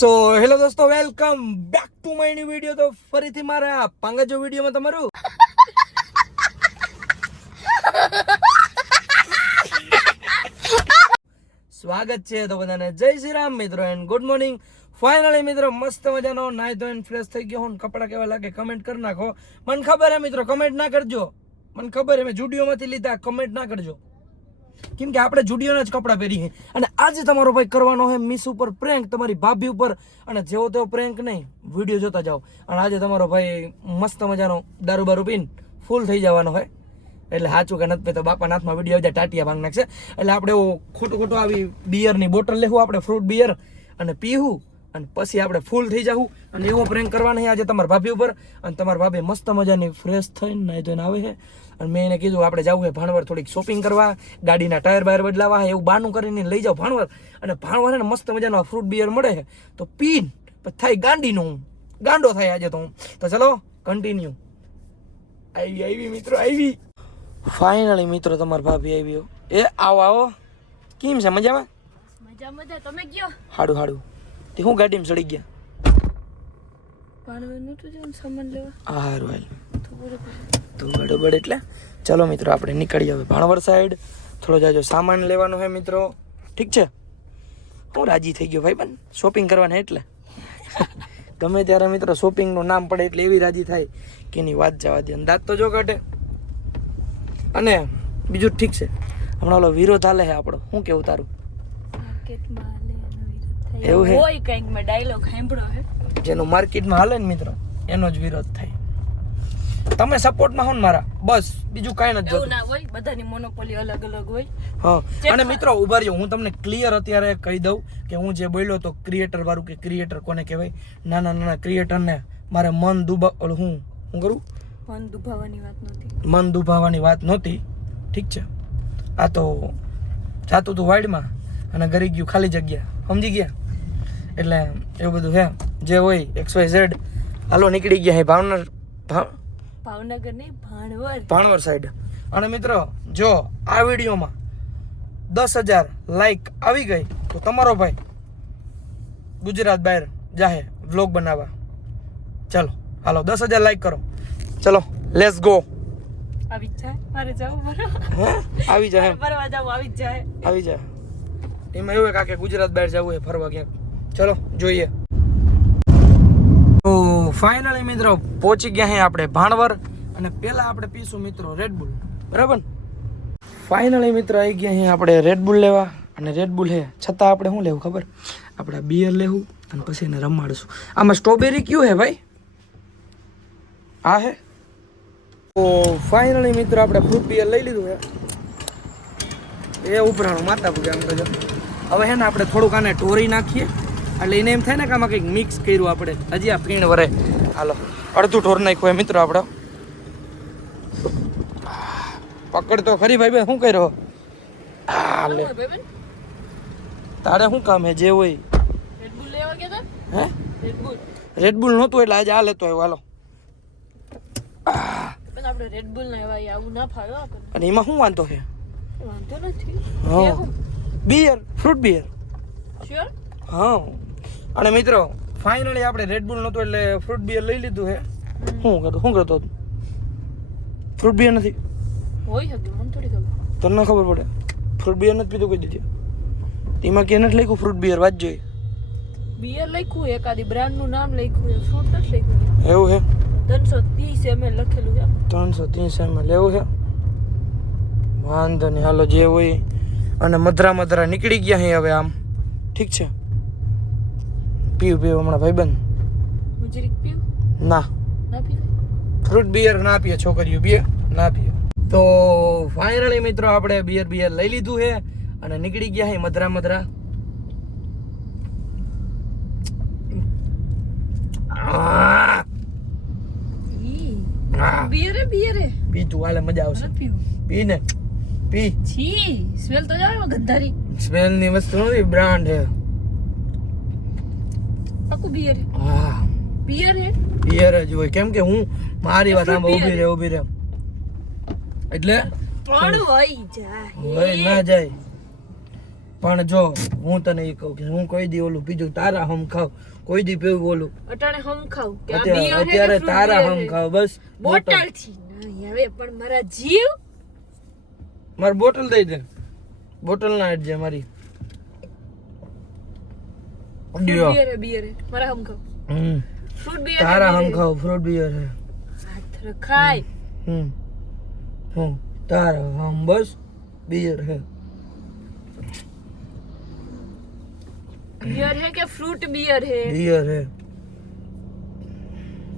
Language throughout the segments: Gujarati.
સો હેલો દોસ્તો welcome back to my new video તો ફરીથી મારા પાંગજો વિડીયોમાં તમારું સ્વાગત છે તો બધાને જય શ્રી રામ મિત્રો એન્ડ ગુડ મોર્નિંગ ફાઇનલી મિત્રો મસ્ત મજાનો નાય ધોઈને ફ્રેશ થઈ ગયો હું કપડાં કેવા લાગે કમેન્ટ કરી નાખો મને ખબર હે મિત્રો કમેન્ટ ના કરજો મને ખબર હે મેં જુડિયોમાંથી લીધા કમેન્ટ ના કરજો કેમ કે આપણે જુડિયોના જ કપડાં પહેરીએ. અને આજે તમારો ભાઈ કરવાનો છે મિસ ઉપર પ્રેન્ક તમારી ભાભી ઉપર. અને જેવો તેવો પ્રેન્ક નહીં, વીડિયો જોતા જાઓ. અને આજે તમારો ભાઈ મસ્ત મજાનો દારૂ બારૂ પીને ફૂલ થઈ જવાનો હોય એટલે સાચું કે નથી તો બાપાના હાથમાં વીડિયો આવી જાય ટાટિયા ભાંગ નાખશે એટલે આપણે એવું ખોટું ખોટું આવી બિયરની બોટલ લેવું, આપણે ફ્રૂટ બિયર અને પીવું. અને પછી આપણે ફૂલ થઈ જાવું અને એવો પ્રેન્ક કરવાનો આજે તમારા ભાભી ઉપર. અને તમારા ભાભી મસ્ત મજાની ફ્રેશ થઈને નાઈ ધોઈને આવે છે. અને મેં એને કીધું આપણે જવું છે ભાણવર થોડીક શોપિંગ કરવા. ગાડીના ટાયર બાયર બદલાવા એવું બાનું કરીને લઈ જાઓ ભાણવર અને ભાણવર ને મસ્ત મજાનો ફ્રૂટ બિયર મળે છે. તો પીન થાય ગાંડીનું. હું ગાંડો થાય આજે તો હું. તો ચલો કન્ટિન્યુ આવી આવી મિત્રો આવી. ફાઇનલી મિત્રો તમારા ભાભી આવ્યો. એ આવો આવો. કેમ છે મજામાં? મજા મજા તમે ગયો હાડું હાડું. તે હું ગાડીમાં ચડી ગયા. હારું હાલ. તો બરોબર એટલે ચલો મિત્રો આપણે નીકળી હવે ભાણવર સાઈડ થોડો જાજો સામાન લેવાનો છે મિત્રો. ઠીક છે? હું રાજી થઈ ગયો ભાઈ બન શોપિંગ કરવાના એટલે. ગમે ત્યારે મિત્રો શોપિંગનું નામ પડે એટલે એવી રાજી થાય કે એની વાત જવા દે. દાંત તો જો કાઢે. અને બીજું ઠીક છે. હમણાં ઓલો વિરોધ હાલે છે આપણો. શું કેવું તારું? એવું? હોય કંઈક મેં ડાયલોગ સાંભળ્યો છે જેનો માર્કેટમાં હાલે ને મિત્રો એનો જ વિરોધ થાય. તમે સપોર્ટમાં હો ને મારા બસ બીજું કાંઈ નથી એવું ના હોય બધાની મોનોપોલી અલગ અલગ હોય. હા અને મિત્રો ઊભા રહ્યો હું તમને ક્લિયર અત્યારે કહી દઉં કે હું જે બોલ્યો તો ક્રિએટર વાળું કે ક્રિએટર કોને કહેવાય? નાના નાના ક્રિએટરને મારે મન દુબા હું હું કરું? મન દુભાવાની વાત નહોતી. મન દુભાવાની વાત નહોતી. ઠીક છે. આ તો જાતું હતું વાઇડમાં અને ગરી ગયું ખાલી જગ્યા. સમજી ગયા? એટલે એવું બધું હે જે હોય એક્સ વાય ઝેડ. હાલો નીકળી ગયા હે ભાવનગર. ભાવ ભાવનગર નહીં ભાણવર ભાણવર સાઈડ અને મિત્રો જો આ વિડીયોમાં દસ હજાર લાઈક આવી ગઈ તો તમારો ભાઈ ગુજરાત બહાર જાહે વ્લોગ બનાવવા. ચલો હાલો દસ હજાર લાઈક કરો. ચલો લેટ્સ ગો આવી જ જાય મારે જવું આવી જાય ફરવા જવું આવી જ જાય. આવી જાય. એમાં એવું કાકે ગુજરાત બહાર જવું હોય ફરવા ક્યાંક. ચલો, જોઈએ. તો ફાઇનલી મિત્રો, પહોંચી ગયા હે આપણે ભાણવર અને પહેલા આપણે પીશું મિત્રો રેડબુલ બરાબર ફાઇનલી મિત્રો આવી ગયા હે આપણે રેડબુલ લેવા અને રેડબુલ હે, છતાં આપણે શું લેવું ખબર? આપણે બિયર લેવું અને પછી એને રમાડશું. આમાં સ્ટ્રોબેરી કયું હે ભાઈ? આ હે? તો ફાઇનલી મિત્રો આપણે ફ્રૂટ બિયર લઈ લીધું હે. એ ઉપરાણું માતા તો હવે હે ને આપણે થોડુંક આને ઢોરી નાખીએ. એટલે એને એમ થાય ને કે આમાં કંઈક મિક્સ કર્યું આપણે. હજી આ પીણ વરે. હાલો અડધું ઢોર નાખ્યું મિત્રો આપણો. પકડ તો ખરી ભાઈ શું કર્યો? આ લે બરાબર ભાઈ તારે શું કામ હે જે હોય. હે? રેડબુલ નહોતું એટલે આજે આ લેતો આવ્યો હાલો. અને એમાં શું વાંધો છે? વાંધો નથી. હા. બિયર ફ્રૂટ બિયર શ્યોર હા. અને મિત્રો ફાઇનલી આપણે રેડબુલ નહોતું એટલે ફ્રૂટ બિયર લઈ લીધું હે. શું કરતો શું કરતો ફ્રૂટ બિયર નથી. હોય મને થોડી ખબર. તને ખબર પડે. ફ્રૂટ બિયર નથી પીધું કોઈ દીધી. એમાં કે નથી લખ્યું ફ્રૂટ બિયર વાત જોઈએ બિયર લખ્યું એકાદી બ્રાન્ડનું નામ લખ્યું છે ફ્રૂટ નથી લખ્યું એવું હે? ત્રણસો ત્રીસ એમ લખેલું છે. ત્રણસો ત્રીસ એમ લેવું છે વાંધો નહીં હાલો જે હોય. અને મધરા મધરા નીકળી ગયા હે હવે આમ. ઠીક છે? પીવું પીવું હમણાં ભાઈબંધ. ના. ફ્રૂટ બિયર ના પીએ છોકરીઓ બિયર ના પીએ. તો ફાઇનલી મિત્રો આપણે બિયર બિયર લઈ લીધું છે અને નીકળી ગયા છે મધરા મધરા. બિયર હે. બિયર હે પી તું હાલે મજા આવશે. પી ને. પી. છી સ્મેલ તો જાવ ગંધારી. સ્મેલની વસ્તુ નથી બ્રાન્ડ છે. પાકું બિયર હા. બિયર હે? બિયર જ હોય. કેમ કે હું મારી વાત આમ ઊભી રહે ઊભી રહે. એટલે? પણ વહી જાય. હોય ના જાય. પણ જો હું તને એ કહું કે હું કોઈ દી ઓલું બીજું તારા હમ ખાવ. કોઈ દી પીવું બોલું અટાણે હમ ખાવ. અત્યારે તારા હમ? ખાવ બસ. બોટલ. થી નહીં હવે પણ મારા જીવ મારી બોટલ દઈ દે. બોટલ ના અડજે મારી. લ્યો. બિયર હે બિયર હે મારા હમ ખાવ હમ ફ્રૂટ બિયર તારા હમ ખાવ ફ્રૂટ બિયર હે હાથ રખાય હમ હમ તારા હમ બસ બિયર હે બિયર હે કે ફ્રૂટ બિયર હે બિયર હે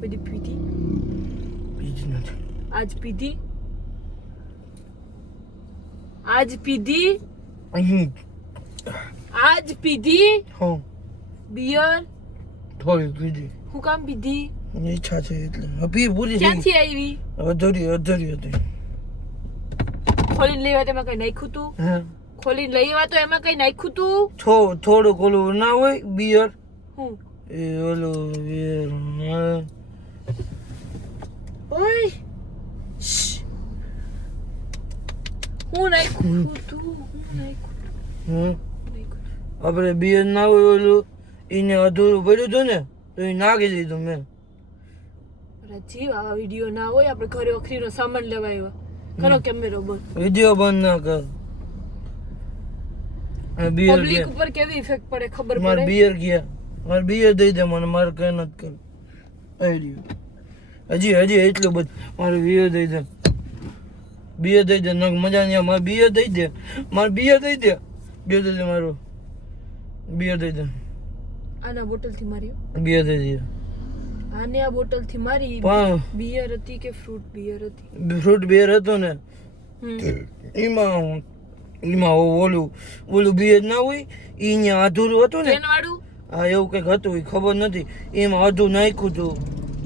બધી પીધી બીજ નથી આજ પીધી આજ પીધી અહીં આજ પીધી હું બિયર. થોડી પીધી હું કામ પીધી ઈચ્છા છે એટલે. હવે પૂરી ક્યાંથી આવી? અધૂરી અધૂરી હતી. ખોલીને લેવા તેમાં કઈ નાખ્યું તું? હે? ખોલીને લઈ આવ્યા તો એમાં કઈ નાખ્યું તું? થો થોડુંક ઓલું ના હોય બિયર. હું? એ ઓલું બિયર. ઓય! હું નાખ્યું તું? હું નાખ્યું આપણે બિયર ના હોય ઓલું. એને અધૂરું પડ્યું હતું ને તો એ નાખી દીધું મેં. જીવ આવા વીડિયો ના હોય આપણે ઘરે ઓખરીનો સામાન લેવા આવ્યો. કરો કેમેરો બંધ. વીડિયો બંધ ના કર. પબ્લિક ઉપર કેવી ઇફેક્ટ પડે ખબર પડે? માર બિયર ગયા. માર બિયર દઈ દે મને માર કઈ નથી કર આઈડિયો હજી હજી એટલું બધું. મારે બિયર દઈ દે. બિયર દઈ દે નક મજા નહીં. મારે બિયર દઈ દે. મારે બિયર દઈ દે. બિયર દઈ દે મારું. બિયર દઈ દે. આના બોટલથી મારી બિયર દે આને આ બોટલથી મારી બિયર હતી કે ફ્રૂટ બિયર હતી? ફ્રૂટ બિયર હતો ને. એમાં એમાં ઓલું ઓલું બિયર ના હોય એ અહીંયા અધૂરું હતું ને. હા એવું કંઈક હતું એ ખબર નથી. એમાં અધું નાખ્યું હતું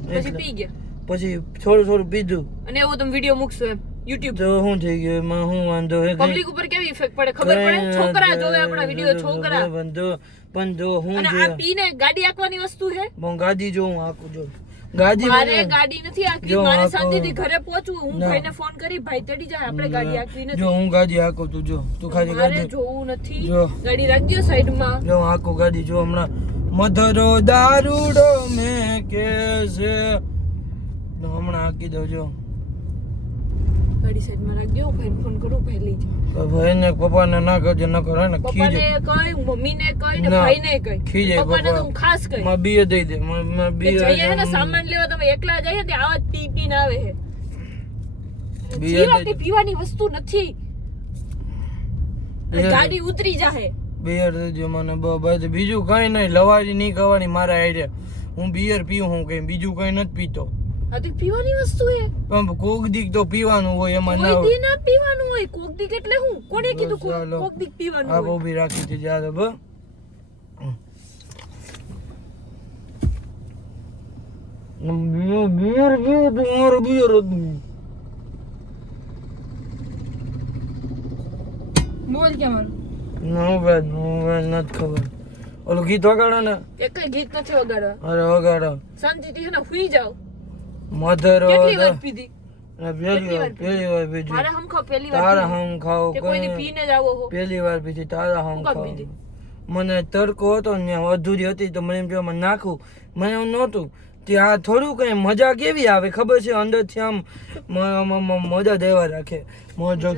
પછી પી ગયા? પછી થોડું થોડું પીધું. અને એવું તમે વીડિયો મૂકશો એમ યુટ્યુબ તો શું થઈ ગયું? એમાં શું વાંધો હે? પબ્લિક ઉપર કેવી ઇફેક્ટ પડે? ખબર પડે? છોકરા વાંધો જોવે આપણા વીડિયો છોકરા. જો પણ જો હું જે આપીને પીને ગાડી આંકવાની વસ્તુ છે? હું ગાડી જો હું આખું જો. ગાડી મારે ગાડી નથી આંકવી મારે આંકો- શાંતિથી ઘરે પહોંચવું હું. ભાઈને ફોન કરી ભાઈ તડી જાય આપણે ગાડી આંકવી જો હું ગાડી આખું તું જો. તું ખાલી ગાડી જોવું નથી. જો. ગાડી રાખજો સાઈડમાં. જો આખું ગાડી જો હમણાં મધરો દારૂડો મે કે છે તો હમણાં આકી દઉં જો. ગાડી સાઈડમાં રાખજો ભાઈને ફોન કરું ભાઈ લઈ જાય ને પપ્પા ને ના કરજો ન કરે ને ખીજે. પપ્પાને કઈ મમ્મીને કઈ ને ના. ભાઈને કઈ ખીજે પપ્પાને તો પપ્પા. હું ખાસ કઈ માં બીએ દઈ દે માં બીએ જઈએ ને સામાન લેવા તમે એકલા જઈએ તે આવા પી પી પીને આવે હે. બીએ દઈ પીવાની વસ્તુ નથી ગાડી ઉતરી જાહે. બિયર દેજો મને બ- બસ. બીજું કઈ નહીં લવારી નહીં ખાવાની મારા આઈડિયા હું બિયર પીવું હું કઈ. બીજું કઈ નથી પીતો. આ તો પીવાની વસ્તુ હે પણ કોક દીક તો પીવાનું હોય એમાં ના કોઈ ના પીવાનું હોય. કોક દીક એટલે હું? કોને કીધું કોક- દીક પીવાનું આ હોય? બહુ રાખી હતી જા બ બિયર મારે બિયર હતું બોલ કે મારું. ના ભાઈ હું નત ખબર. ઓલું ગીત વગાડો ને. એક ગીત નથી વગાડવા. અરે વગાડો. શાંતિથી ને હુઈ જાવ મધર કેટલી વાર પીધી? વાર બીજું મારે હમ ખાવ પહેલી વાર તારા પીધી. હમ ખાઓ કે કોઈને પીને જ આવો હો. પહેલી વાર પીધી તારા હમ કામ મને તડકો હતો ને અધૂરી હતી તો મને એમ આમાં નાખું. મને એવું નહોતું. ત્યાં થોડું કઈ મજા કેવી આવે? ખબર છે અંદરથી આમ મજા દેવા રાખે. મજા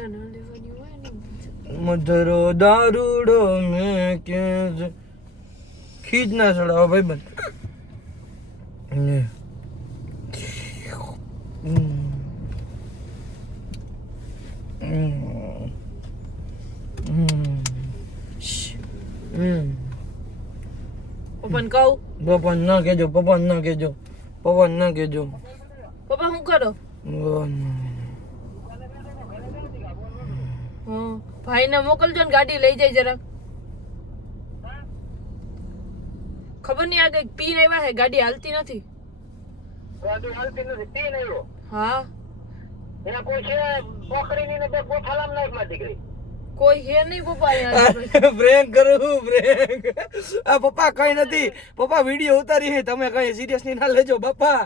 મધરો દારૂડો મેં કે ખીજ ના ચડાવો ભાઈ બંધ પપ્પાને કહું પપ્પા ના કેજો પપ્પા ના કેજો પપ્પા ના કેજો પપ્પા શું કરો ઓ ના. હં. ભાઈને મોકલજો ને ગાડી લઈ જાય જરાક ખબર નહીં આ કંઈક પીને આવ્યા હે ગાડી હાલતી નથી ગાડી હાલતી નથી પી નહીં રહ્યો હા? એના કોઈ છે પોખરીની ને બે ગોઠાલામ નાખમાં દીકરી? કોઈ હે નહીં પપ્પા અહીંયા આજુબાજુ. કરું પ્રેન્ક આ પપ્પા કઈ નથી. પપ્પા વીડિયો ઉતારી તમે કઈ ના લેજો બાપા.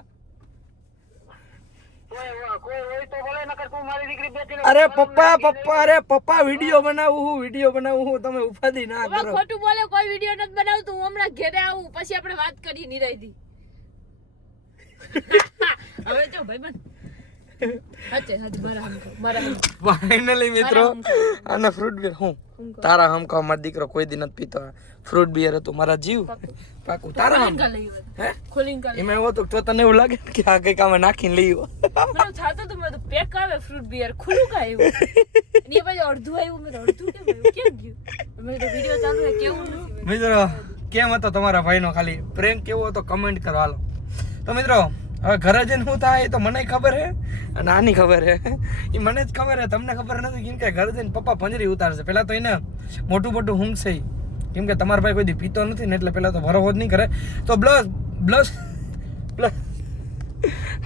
કોઈ કોઈ હોય તો બોલે નકર તું મારી દીકરી બેટીને અરે પપ્પા પપ્પા અરે પપ્પા વીડિયો બનાવું હું વીડિયો બનાવું હું તમે ઉપાધિ ના કરો. ખોટું બોલે કોઈ વીડિયો નથી બનાવતું. હું હમણાં ઘેરે આવું પછી આપણે વાત કરી નિરાયથી હવે જો ભાઈ ફાઇનલી મિત્રો અને ફ્રૂટ બિયર હું. તારા હમકા મારો દીકરો કોઈ દી નથી પીતો. ફ્રૂટ બિયર હતું મારા જીવ. પાકું. તારા હમ એમાં એવો તો તો તને એવું લાગે કે આ કંઈક આમાં નાખીને લઈ આવ્યો. મને તો મેં તો પેક આવે ફ્રૂટ બિયર ખુલ્લું કા આવ્યું. અને એ પછી અડધું આવ્યું મેં અડધું કેમ કેમ ગયું? મેં તો વીડિયો ચાલુ છે કેવું મિત્રો કેમ હતો તમારા ભાઈનો ખાલી? પ્રેમ કેવો હતો? કમેન્ટ કરો હાલો. તો મિત્રો હવે ઘરે જઈને શું થાય એ તો મને ખબર હે. અને આની ખબર હે. એ મને જ ખબર હે. તમને ખબર નથી કેમ કે ઘરે જઈને પપ્પા પંજરી ઉતારશે. પહેલાં તો એને મોટું મોટું છે કેમ કે તમારા ભાઈ કોઈ પીતો નથી ને એટલે પહેલાં તો ભરોહો જ નહીં કરે. તો બ્લસ બ્લસ બ્લસ.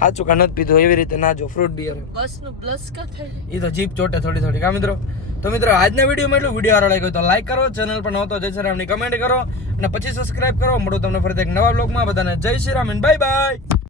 સાચું કા નથી પીધું એવી રીતે ના જો ફ્રૂટ બિયર બસનું બ્લસ કા થાય? એ તો જીપ ચોટે થોડી થોડી. કા મિત્રો? તો મિત્રો આજના વિડીયોમાં એટલું. વીડિયો સારો લાગ્યો તો લાઈક કરો ચેનલ પર નહોતો જય શ્રી રામની કમેન્ટ કરો. અને પછી સબસ્ક્રાઇબ કરો. મળું તમને ફરીથી એક નવા બ્લોગમાં બધાને જય શ્રી રામ બાય બાય